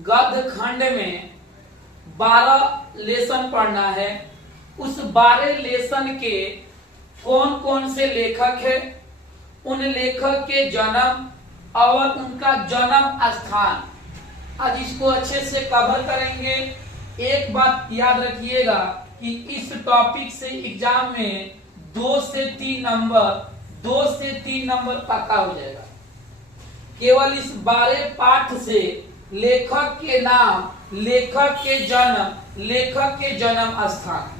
गद्य खंड में 12 लेसन पढ़ना है। उस 12 लेसन के कौन कौन से लेखक है, उन लेखक के जन्म और उनका जन्म स्थान, आज इसको अच्छे से कवर करेंगे। एक बात याद रखिएगा कि इस टॉपिक से एग्जाम में 2 से 3 नंबर पक्का हो जाएगा। केवल इस 12 पाठ से लेखक के नाम, लेखक के जन्म स्थान,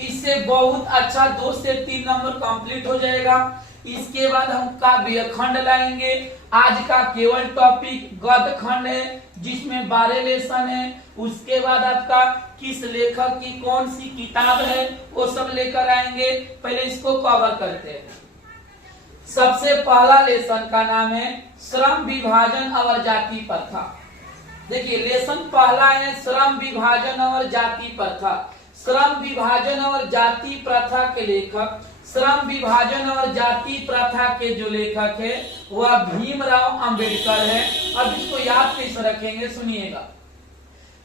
इससे बहुत अच्छा 2 से 3 नंबर कंप्लीट हो जाएगा। इसके बाद हम काव्य खंड लाएंगे। आज का केवल टॉपिक गद्य खंड है जिसमें 12 लेसन है। उसके बाद आपका किस लेखक की कौन सी किताब है वो सब लेकर आएंगे। पहले इसको कवर करते हैं। सबसे पहला लेसन का नाम है श्रम विभाजन और जाति प्रथा। देखिए लेसन पहला है श्रम विभाजन और जाति प्रथा। श्रम विभाजन और जाति प्रथा के लेखक, श्रम विभाजन और जाति प्रथा के जो लेखक है वह भीमराव अंबेडकर है। अब इसको याद कैसे रखेंगे सुनिएगा।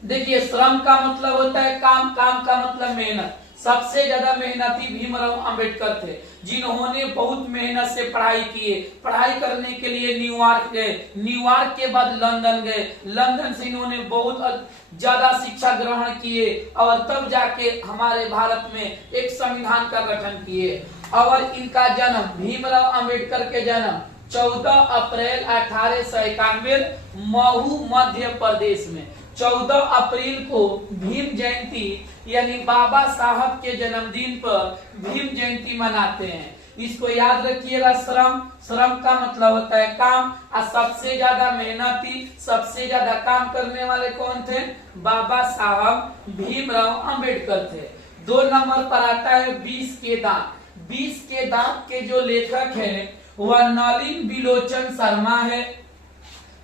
देखिए श्रम का मतलब होता है काम, काम का मतलब मेहनत। सबसे ज्यादा मेहनती भीमराव अंबेडकर थे, जिन्होंने बहुत मेहनत से पढ़ाई किए। पढ़ाई करने के लिए न्यूयॉर्क गए, न्यूयॉर्क के बाद लंदन गए, लंदन से इन्होंने बहुत ज्यादा शिक्षा ग्रहण किए और तब जाके हमारे भारत में एक संविधान का गठन किए। और इनका जन्म, भीमराव अंबेडकर के जन्म 14 अप्रैल 1891 महू मध्य प्रदेश में। 14 अप्रैल को भीम जयंती यानी बाबा साहब के जन्मदिन पर भीम जयंती मनाते हैं। इसको याद रखिएगा। श्रम का मतलब होता है काम, और सबसे ज्यादा मेहनती, सबसे ज्यादा काम करने वाले कौन थे? बाबा साहब भीमराव अंबेडकर थे। 2 नंबर पर आता है 20 के दांत। 20 के दांत के जो लेखक है वह नलिन बिलोचन शर्मा है।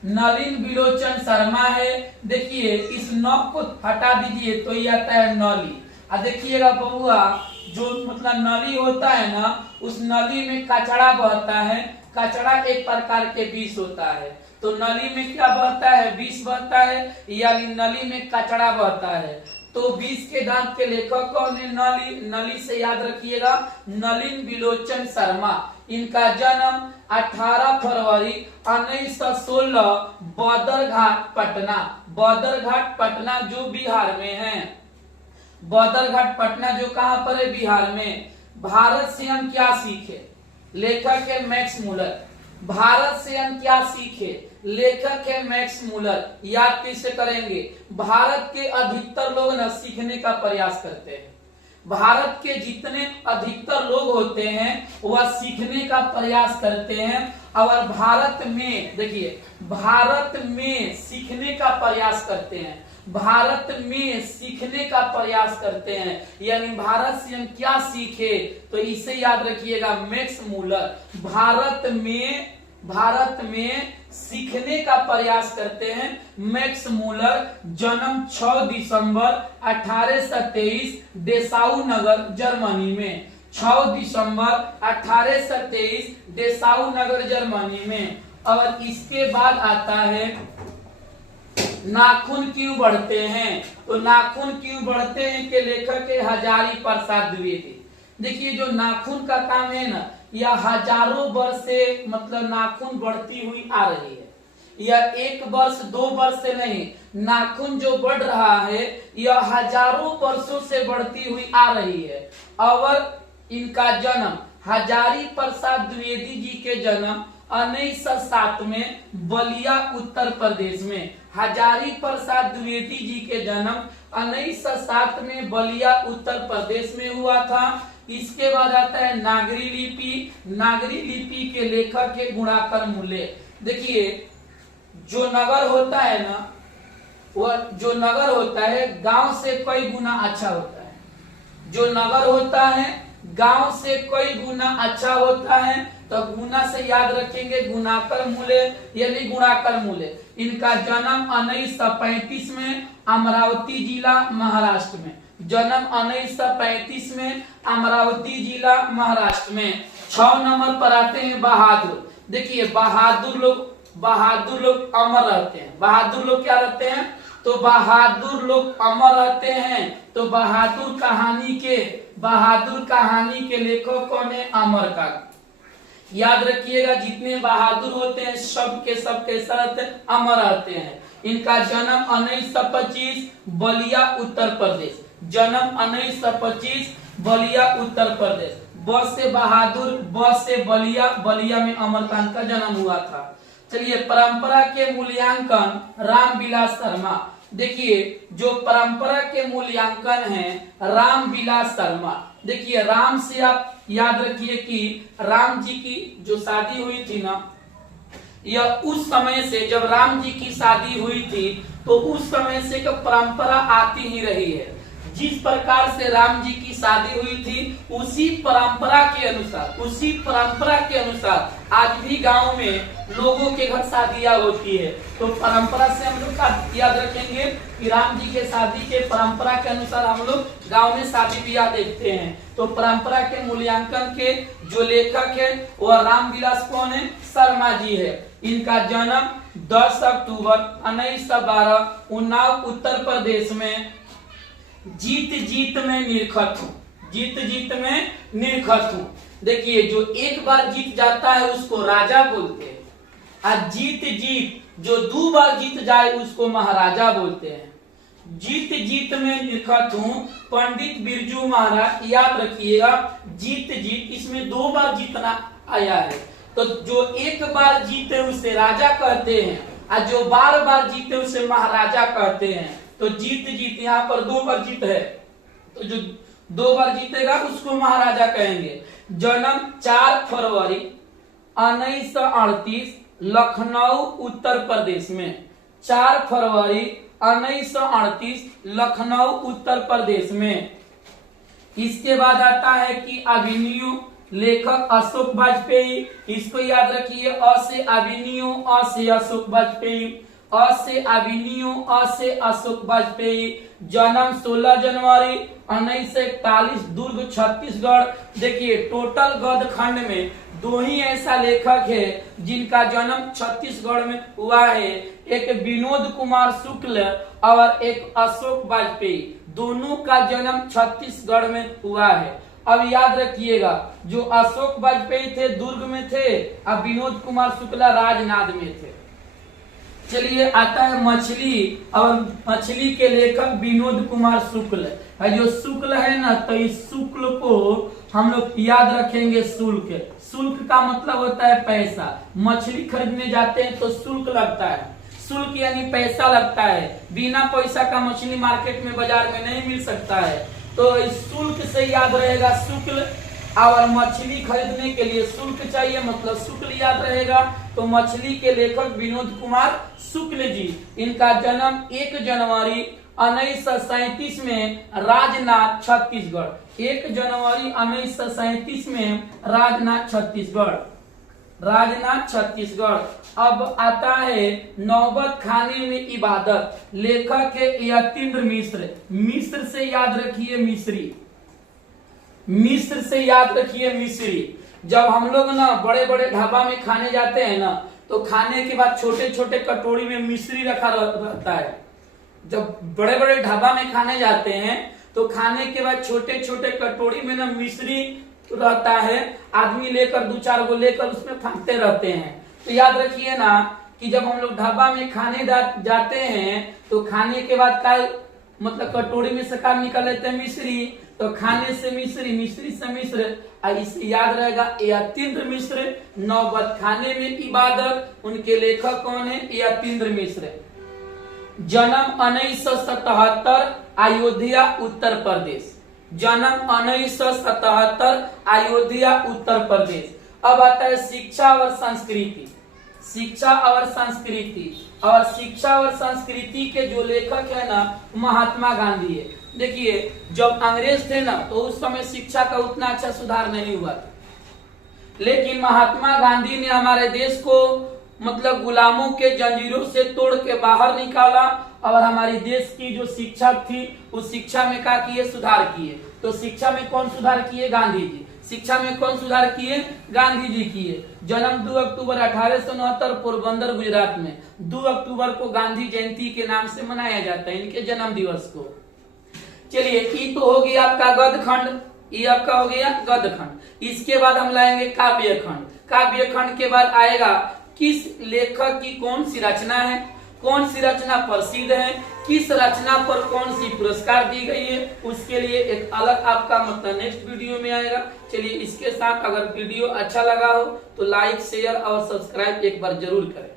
नलिन बिलोचन शर्मा है। देखिए इस नौ को हटा दीजिए तो ये आता है नली। और देखिएगा बबुआ, जो मतलब नली होता है ना, उस नली में कचड़ा बहता है। कचड़ा एक प्रकार के विष होता है। तो नली में क्या बहता है? विष बहता है, यानी नली में कचड़ा बहता है। तो 20 के दांत के लेखक कौन है? नली से याद रखिएगा, नलिन बिलोचन शर्मा। इनका जन्म 18 फरवरी 1916 बदरघाट पटना, बदरघाट पटना जो बिहार में है। बदरघाट पटना जो कहां पर है? बिहार में। भारत से हम क्या सीखे? लेखक है मैक्स मूलर। भारत से हम क्या सीखे? लेखक है मैक्स मूलर। याद कैसे करेंगे? भारत के अधिकतर लोग ना सीखने का प्रयास करते हैं। भारत के जितने अधिकतर लोग होते हैं वह सीखने का प्रयास करते हैं। और भारत में देखिए, भारत में सीखने का प्रयास करते हैं। भारत में सीखने का प्रयास करते हैं, यानी भारत से हम क्या सीखे? तो इसे याद रखिएगा, मैक्स मूलर। भारत में सीखने का प्रयास करते हैं मैक्स मूलर। जन्म 6 दिसंबर 1823 डेसाउ नगर जर्मनी में। 6 दिसंबर 1823 डेसाउ नगर जर्मनी में। और इसके बाद आता है नाखून क्यों बढ़ते हैं? तो नाखून क्यों बढ़ते हैं के लेखक है हजारी प्रसाद द्विवेदी। देखिए जो नाखून का काम है ना, यह हजारों वर्ष से मतलब नाखून बढ़ती हुई आ रही है। यह 1 वर्ष 2 वर्ष से नहीं, नाखून जो बढ़ रहा है यह हजारों वर्षों से बढ़ती हुई आ रही है। और इनका जन्म, हजारी प्रसाद द्विवेदी जी के जन्म 1907 में बलिया उत्तर प्रदेश में। हजारी प्रसाद द्विवेदी जी के जन्म 1907 में बलिया उत्तर प्रदेश में हुआ था। इसके बाद आता है नागरी लिपि। नागरी लिपि के लेखक है गुणाकर मूल्य। देखिए जो नगर होता है ना, वह जो नगर होता है गांव से कई गुना अच्छा होता है। जो नगर होता है गांव से कई गुना अच्छा होता है। तो गुना से याद रखेंगे गुणाकर मूल्य, यानी गुणाकर मूल्य। इनका जन्म 1935 में अमरावती जिला महाराष्ट्र में। जन्म 1935 में अमरावती जिला महाराष्ट्र में। 6 नंबर पर आते हैं बहादुर। देखिए बहादुर लोग बहादुर लोग अमर रहते हैं। बहादुर लोग क्या रहते हैं? तो बहादुर लोग अमर रहते हैं। तो बहादुर कहानी के लेखक कौन है? अमरकांत। याद रखिएगा, जितने बहादुर होते हैं सब के सब कैसा रहते हैं? अमर रहते हैं। इनका जन्म 1925 बलिया उत्तर प्रदेश। जन्म 1925 बलिया उत्तर प्रदेश। ब से बहादुर, ब से बलिया, बलिया में अमरकांत का जन्म हुआ था। चलिए, परंपरा के मूल्यांकन रामविलास शर्मा। देखिए, जो परंपरा के मूल्यांकन है रामविलास शर्मा। देखिए, राम से आप याद रखिए कि राम जी की जो शादी हुई थी ना, यह उस समय से, जब राम जी की शादी हुई थी तो उस समय से का परंपरा आती ही रही है। जिस प्रकार से राम जी की शादी हुई थी उसी परंपरा के अनुसार आज भी गांव में लोगों के घर शादियां होती है। तो परंपरा से हम लोग याद रखेंगे कि राम जी के शादी के परंपरा के अनुसार हम लोग गांव में शादी ब्याह देखते हैं। तो परंपरा के मूल्यांकन के जो लेखक है वह रामविलास कौन है? शर्मा जी है। इनका जन्म 10 अक्टूबर 1912 उन्नाव उत्तर प्रदेश में जीत में निरखत हूँ। देखिए, जो एक बार जीत जाता है उसको राजा बोलते हैं, और जीत जो 2 बार जीत जाए उसको महाराजा बोलते हैं। जीत में निरखत हूँ पंडित बिरजू महाराज। याद रखिएगा, जीत इसमें 2 बार जीतना आया है। तो जो एक बार जीते उसे राजा कहते हैं, और जो बार जीते उसे महाराजा कहते हैं। तो जीत यहाँ पर 2 बार जीत है, तो जो 2 बार जीतेगा उसको महाराजा कहेंगे। जन्म 4 फरवरी 1938 लखनऊ उत्तर प्रदेश में। 4 फरवरी 1938 लखनऊ उत्तर प्रदेश में। इसके बाद आता है कि अभिनय लेखक अशोक वाजपेयी। इसको याद रखिए, अ से अभिनय, अ से अशोक वाजपेयी, अ से अभिनय, अ से अशोक वाजपेयी। जन्म 16 जनवरी 1941 दुर्ग छत्तीसगढ़। देखिए, टोटल गद्य खंड में 2 ही ऐसा लेखक है जिनका जन्म छत्तीसगढ़ में हुआ है, एक विनोद कुमार शुक्ल और एक अशोक वाजपेयी। दोनों का जन्म छत्तीसगढ़ में हुआ है। अब याद रखिएगा, जो अशोक वाजपेयी थे दुर्ग में थे और विनोद कुमार शुक्ला राजनांद में थे। चलिए, आता है मछली, और मछली के लेखक विनोद कुमार शुक्ल है। जो शुक्ल है ना, तो इस शुक्ल को हम लोग याद रखेंगे शुल्क। शुल्क का मतलब होता है पैसा। मछली खरीदने जाते हैं तो शुल्क लगता है। शुल्क यानी पैसा लगता है। बिना पैसा का मछली मार्केट में बाजार में नहीं मिल सकता है। तो इस शुल्क से याद रहेगा शुक्ल, और मछली खरीदने के लिए शुल्क चाहिए, मतलब शुक्ल याद रहेगा। तो मछली के लेखक विनोद कुमार शुक्ल जी। इनका जन्म 1 जनवरी 1937 में राजनाथ छत्तीसगढ़। 1 जनवरी 1937 में राजनाथ छत्तीसगढ़। अब आता है नौबत खाने में इबादत। लेखक है यतीन्द्र मिश्र। मिश्र से याद रखिए मिश्री। जब हम लोग ना बड़े बड़े ढाबा में खाने जाते हैं ना, तो खाने के बाद छोटे छोटे कटोरी में मिश्री रखा रहता है। जब बड़े बड़े ढाबा में खाने जाते हैं तो खाने के बाद छोटे छोटे कटोरी में ना मिश्री रहता है। आदमी लेकर 2-4 गो लेकर उसमें फाँकते रहते हैं। तो याद रखिए ना कि जब हम लोग ढाबा में खाने जाते हैं तो खाने के बाद का मतलब कटोरी में से का निकल लेते हैं मिश्री। तो खाने से मिश्री से मिश्र, इसे याद रहेगा यतीन्द्र मिश्र। नौबत खाने में इबादत, उनके लेखक कौन है? यतीन्द्र मिश्र। जन्म 1977 अयोध्या उत्तर प्रदेश। जन्म 1977 अयोध्या उत्तर प्रदेश। अब आता है शिक्षा और संस्कृति। शिक्षा और संस्कृति के जो लेखक है ना, महात्मा गांधी है। देखिए, जब अंग्रेज थे ना तो उस समय शिक्षा का उतना अच्छा सुधार नहीं हुआ था, लेकिन महात्मा गांधी ने हमारे देश को मतलब गुलामों के जंजीरों से तोड़ के बाहर निकाला, और हमारी देश की जो शिक्षा थी उस शिक्षा में क्या किए? सुधार किए। तो शिक्षा में कौन सुधार किए? गांधी जी। शिक्षा में कौन सुधार किए? गांधी जी किए। जन्म 2 अक्टूबर 1869 पोरबंदर गुजरात में। 2 अक्टूबर को गांधी जयंती के नाम से मनाया जाता है इनके जन्म दिवस को। चलिए ये तो हो गया आपका गद्य खंड, ये आपका हो गया गद्य खंड। इसके बाद हम लाएंगे काव्य खंड। काव्य खंड के बाद आएगा किस लेखक की कौन सी रचना है, कौन सी रचना प्रसिद्ध है, किस रचना पर कौन सी पुरस्कार दी गई है, उसके लिए एक अलग आपका मतलब नेक्स्ट वीडियो में आएगा। चलिए इसके साथ अगर वीडियो अच्छा लगा हो तो लाइक शेयर और सब्सक्राइब एक बार जरूर करें।